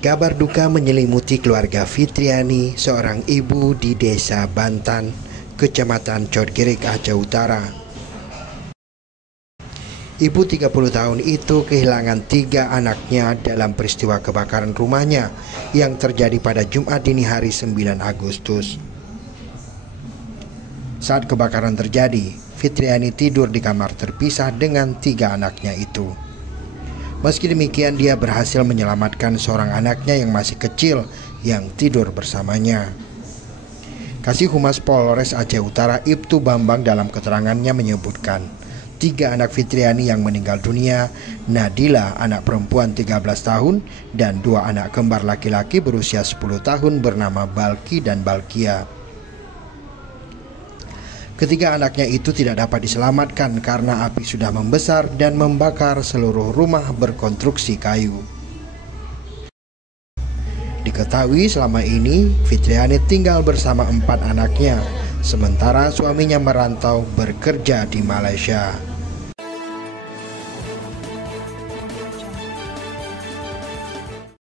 Kabar duka menyelimuti keluarga Fitriani, seorang ibu di Desa Bantan, Kecamatan Codgerek, Aceh Utara. Ibu 30 tahun itu kehilangan 3 anaknya dalam peristiwa kebakaran rumahnya yang terjadi pada Jumat dini hari 9 Agustus. Saat kebakaran terjadi, Fitriani tidur di kamar terpisah dengan 3 anaknya itu. Meski demikian, dia berhasil menyelamatkan seorang anaknya yang masih kecil yang tidur bersamanya. Kasih Humas Polres Aceh Utara Ibtu Bambang dalam keterangannya menyebutkan 3 anak Fitriani yang meninggal dunia, Nadila anak perempuan 13 tahun dan 2 anak kembar laki-laki berusia 10 tahun bernama Balki dan Balkia. Ketiga anaknya itu tidak dapat diselamatkan karena api sudah membesar dan membakar seluruh rumah berkonstruksi kayu. Diketahui selama ini Fitriani tinggal bersama 4 anaknya, sementara suaminya merantau bekerja di Malaysia.